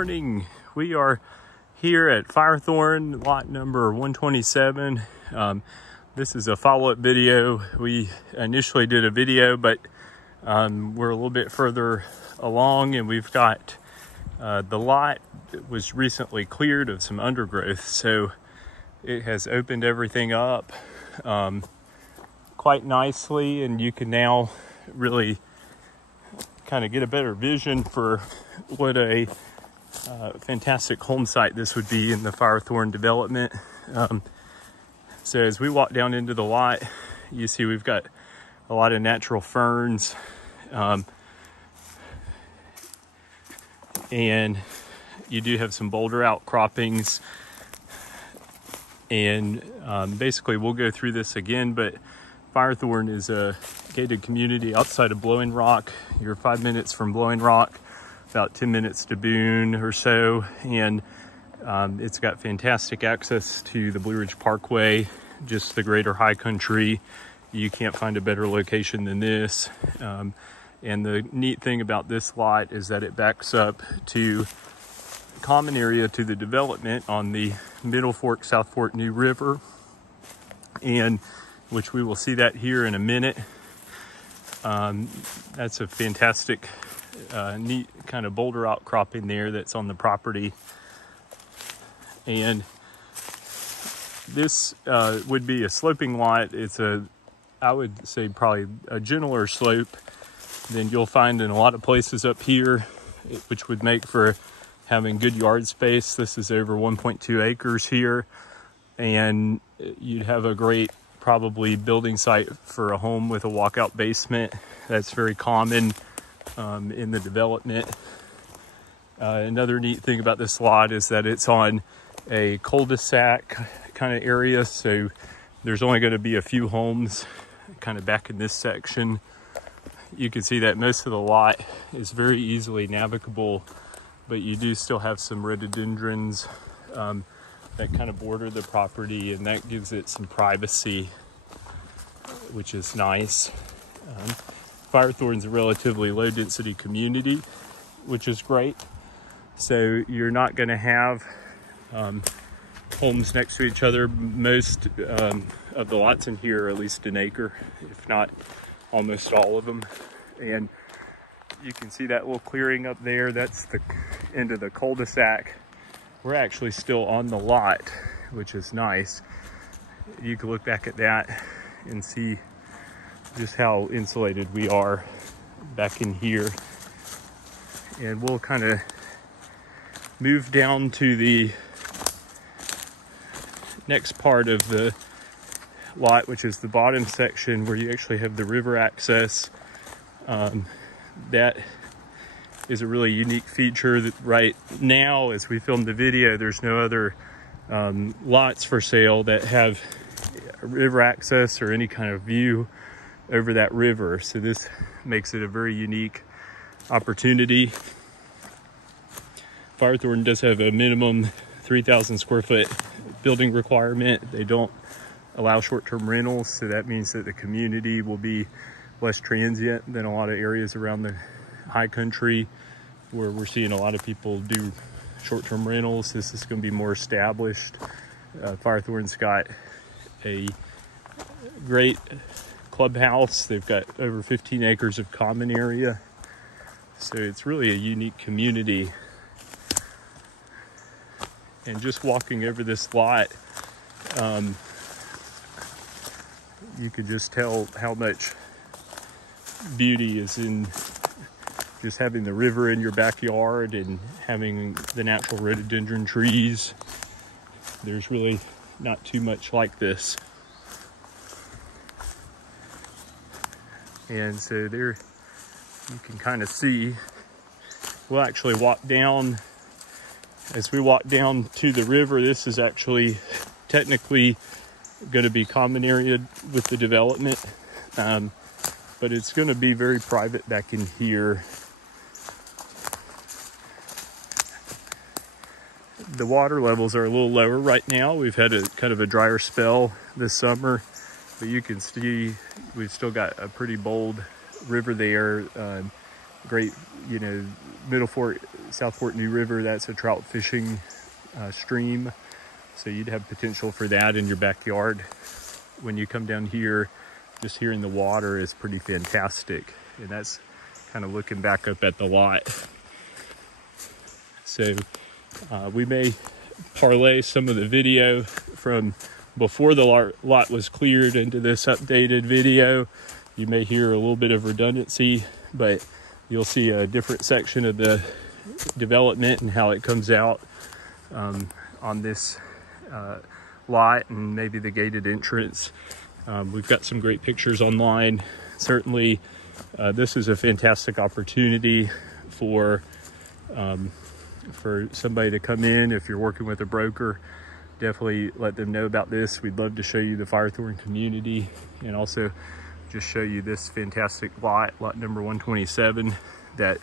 morning. We are here at Firethorn Lot number 127. This is a follow-up video. We initially did a video, but we're a little bit further along, and we've got the lot was recently cleared of some undergrowth, so it has opened everything up quite nicely, and you can now really kind of get a better vision for what a fantastic home site this would be in the Firethorn development. So as we walk down into the lot, you see we've got a lot of natural ferns, and you do have some boulder outcroppings, and basically we'll go through this again, but Firethorn is a gated community outside of Blowing Rock. You're 5 minutes from Blowing Rock, about 10 minutes to Boone or so, and it's got fantastic access to the Blue Ridge Parkway, just the greater high country. You can't find a better location than this. And the neat thing about this lot is that it backs up to a common area to the development on the Middle Fork, South Fork New River, and which we will see that here in a minute. That's a fantastic, neat kind of boulder outcropping there that's on the property. And this would be a sloping lot. It's I would say probably a gentler slope than you'll find in a lot of places up here, which would make for having good yard space. This is over 1.2 acres here, and you'd have a great probably building site for a home with a walkout basement. That's very common in the development. Another neat thing about this lot is that it's on a cul-de-sac kind of area, so there's only going to be a few homes kind of back in this section. You can see that most of the lot is very easily navigable, but you do still have some rhododendrons that kind of border the property, and that gives it some privacy, which is nice. Firethorn's a relatively low density community, which is great. So you're not going to have homes next to each other. Most of the lots in here are at least an acre, if not almost all of them. And you can see that little clearing up there. That's the end of the cul-de-sac. We're actually still on the lot, which is nice. You can look back at that and see just how insulated we are back in here. And we'll kind of move down to the next part of the lot, which is the bottom section where you actually have the river access. That is a really unique feature that right now, as we filmed the video, there's no other lots for sale that have river access or any kind of view over that river. So this makes it a very unique opportunity. Firethorn does have a minimum 3,000 square foot building requirement. They don't allow short-term rentals, so that means that the community will be less transient than a lot of areas around the high country where we're seeing a lot of people do short-term rentals. This is going to be more established. Firethorn's got a great clubhouse. They've got over 15 acres of common area, so it's really a unique community. And just walking over this lot, you could just tell how much beauty is in just having the river in your backyard and having the natural rhododendron trees. There's really not too much like this. And so there you can kind of see, we'll actually walk down. As we walk down to the river, this is actually technically going to be common area with the development, but it's going to be very private back in here. The water levels are a little lower right now. We've had a kind of a drier spell this summer, but you can see we've still got a pretty bold river there. Great, Middle Fork Southport New River, that's a trout fishing stream. So you'd have potential for that in your backyard. When you come down here, just hearing the water is pretty fantastic. And that's kind of looking back up at the lot. So we may parlay some of the video from before the lot was cleared into this updated video. You may hear a little bit of redundancy, but you'll see a different section of the development and how it comes out on this lot, and maybe the gated entrance. We've got some great pictures online. Certainly, this is a fantastic opportunity for somebody to come in. If you're working with a broker, definitely let them know about this. We'd love to show you the Firethorn community and also just show you this fantastic lot number 127 that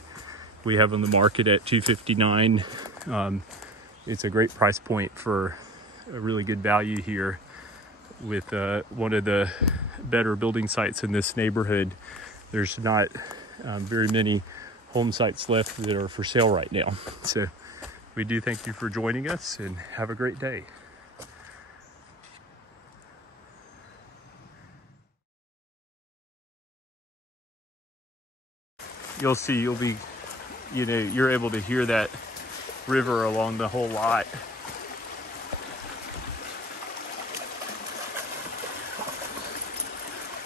we have on the market at $259. It's a great price point for a really good value here with one of the better building sites in this neighborhood. There's not very many home sites left that are for sale right now. So we do thank you for joining us, and have a great day. You'll see, you're able to hear that river along the whole lot.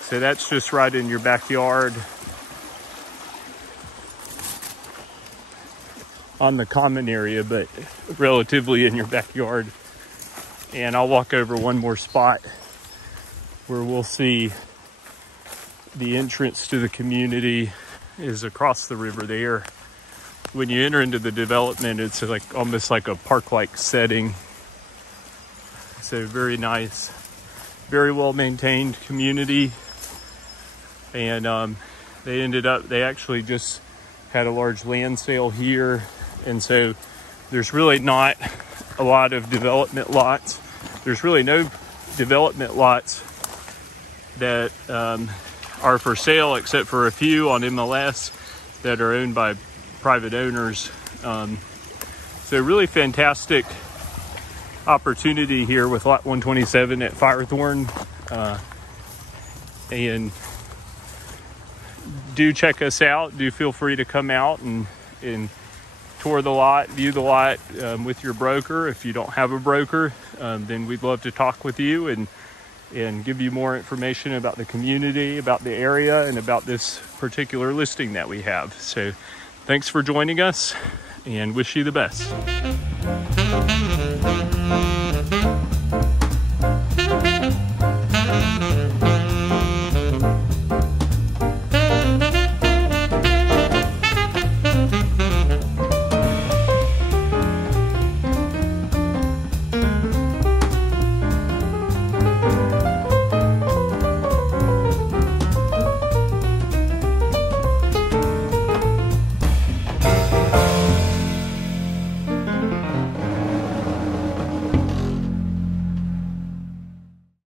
So that's just right in your backyard on the common area, but relatively in your backyard. And I'll walk over one more spot where we'll see the entrance to the community is across the river there. When you enter into the development, it's like almost like a park-like setting. So very nice, very well maintained community. And they actually just had a large land sale here. And so there's really not a lot of development lots. There's really no development lots that are for sale, except for a few on MLS that are owned by private owners. So really fantastic opportunity here with lot 127 at Firethorn. And do check us out. Do feel free to come out and tour the lot, view the lot with your broker. If you don't have a broker, then we'd love to talk with you and give you more information about the community, about the area, and about this particular listing that we have. So thanks for joining us, and wish you the best.